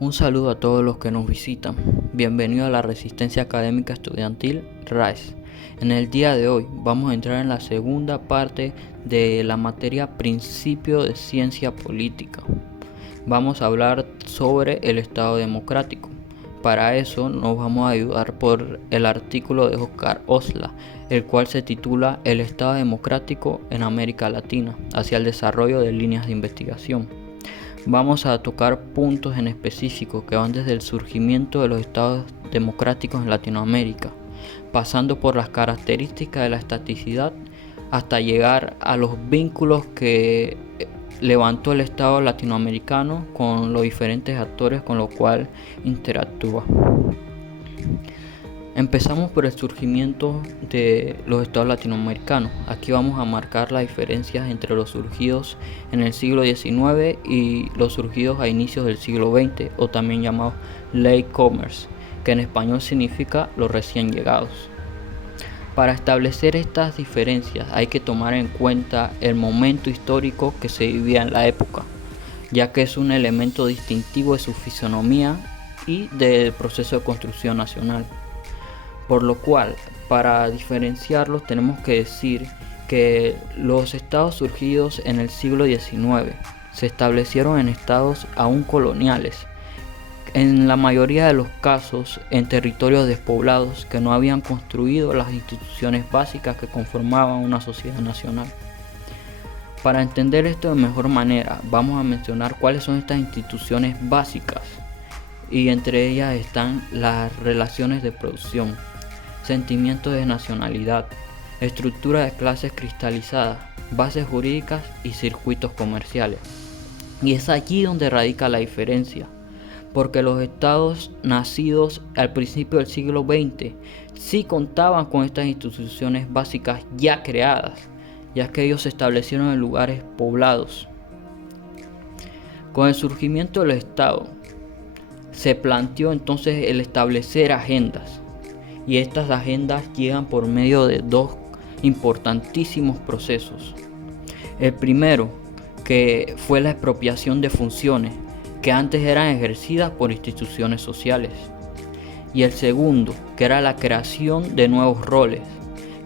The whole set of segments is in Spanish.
Un saludo a todos los que nos visitan. Bienvenido a la Resistencia Académica Estudiantil RAES. En el día de hoy vamos a entrar en la segunda parte de la materia Principio de Ciencia Política. Vamos a hablar sobre el Estado democrático. Para eso nos vamos a ayudar por el artículo de Oscar Osla, el cual se titula El Estado democrático en América Latina, hacia el desarrollo de líneas de investigación. Vamos a tocar puntos en específico que van desde el surgimiento de los estados democráticos en Latinoamérica, pasando por las características de la estaticidad hasta llegar a los vínculos que levantó el Estado latinoamericano con los diferentes actores con los cuales interactúa. Empezamos por el surgimiento de los estados latinoamericanos. Aquí vamos a marcar las diferencias entre los surgidos en el siglo XIX y los surgidos a inicios del siglo XX, o también llamados latecomers, que en español significa los recién llegados. Para establecer estas diferencias hay que tomar en cuenta el momento histórico que se vivía en la época, ya que es un elemento distintivo de su fisonomía y del proceso de construcción nacional. Por lo cual, para diferenciarlos tenemos que decir que los estados surgidos en el siglo XIX se establecieron en estados aún coloniales, en la mayoría de los casos en territorios despoblados que no habían construido las instituciones básicas que conformaban una sociedad nacional. Para entender esto de mejor manera, vamos a mencionar cuáles son estas instituciones básicas, y entre ellas están las relaciones de producción, sentimientos de nacionalidad, estructura de clases cristalizadas, bases jurídicas y circuitos comerciales. Y es allí donde radica la diferencia, porque los estados nacidos al principio del siglo XX sí contaban con estas instituciones básicas ya creadas, ya que ellos se establecieron en lugares poblados. Con el surgimiento del Estado se planteó entonces el establecer agendas, y estas agendas llegan por medio de dos importantísimos procesos. El primero, que fue la expropiación de funciones que antes eran ejercidas por instituciones sociales, y el segundo, que era la creación de nuevos roles,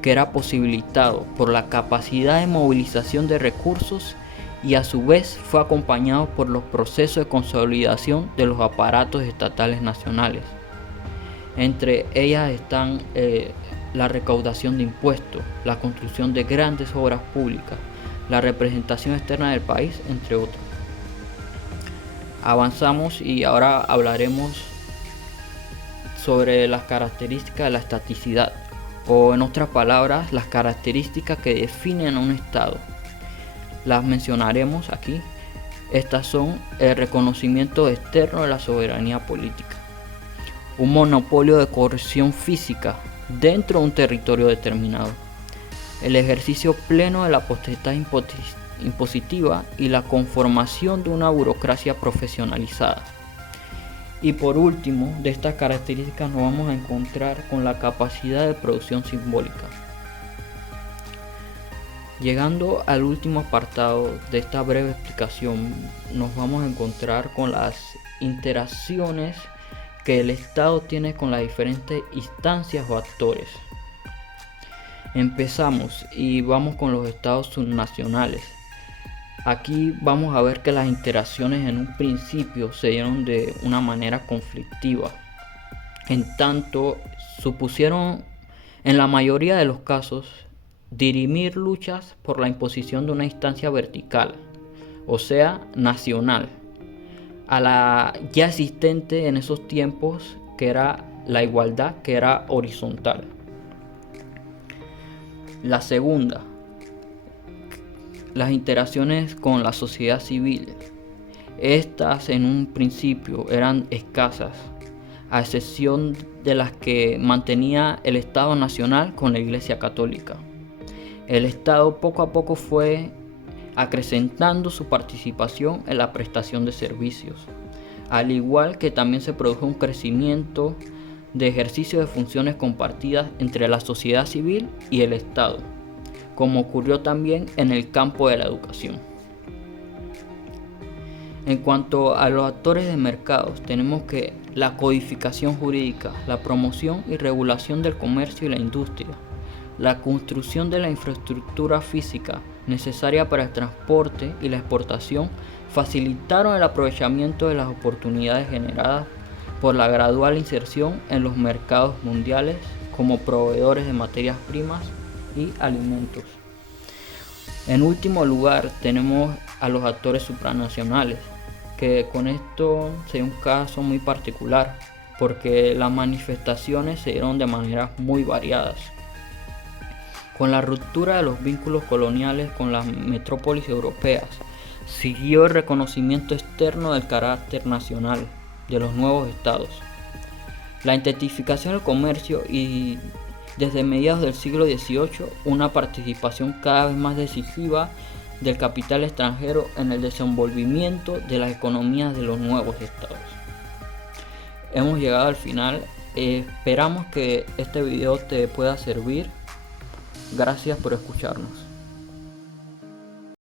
que era posibilitado por la capacidad de movilización de recursos, y a su vez fue acompañado por los procesos de consolidación de los aparatos estatales nacionales. Entre ellas están la recaudación de impuestos, la construcción de grandes obras públicas, la representación externa del país, entre otros. Avanzamos y ahora hablaremos sobre las características de la estaticidad, o en otras palabras, las características que definen a un Estado. Las mencionaremos aquí. Estas son el reconocimiento externo de la soberanía política, un monopolio de coerción física dentro de un territorio determinado, el ejercicio pleno de la potestad impositiva y la conformación de una burocracia profesionalizada. Y por último, de estas características nos vamos a encontrar con la capacidad de producción simbólica. Llegando al último apartado de esta breve explicación, nos vamos a encontrar con las interacciones que el Estado tiene con las diferentes instancias o actores. Empezamos y vamos con los estados subnacionales. Aquí vamos a ver que las interacciones en un principio se dieron de una manera conflictiva, en tanto supusieron en la mayoría de los casos dirimir luchas por la imposición de una instancia vertical, o sea, nacional, a la ya existente en esos tiempos, que era la igualdad, que era horizontal. La segunda, las interacciones con la sociedad civil. Estas en un principio eran escasas, a excepción de las que mantenía el Estado Nacional con la Iglesia Católica. El Estado poco a poco fue acrecentando su participación en la prestación de servicios, al igual que también se produjo un crecimiento de ejercicio de funciones compartidas entre la sociedad civil y el Estado, como ocurrió también en el campo de la educación. En cuanto a los actores de mercados, tenemos que la codificación jurídica, la promoción y regulación del comercio y la industria, la construcción de la infraestructura física necesaria para el transporte y la exportación facilitaron el aprovechamiento de las oportunidades generadas por la gradual inserción en los mercados mundiales como proveedores de materias primas y alimentos. En último lugar, tenemos a los actores supranacionales, que con esto sería un caso muy particular, porque las manifestaciones se dieron de maneras muy variadas. Con la ruptura de los vínculos coloniales con las metrópolis europeas, siguió el reconocimiento externo del carácter nacional de los nuevos estados, la intensificación del comercio y desde mediados del siglo XVIII una participación cada vez más decisiva del capital extranjero en el desenvolvimiento de las economías de los nuevos estados. Hemos llegado al final, esperamos que este video te pueda servir. Gracias por escucharnos.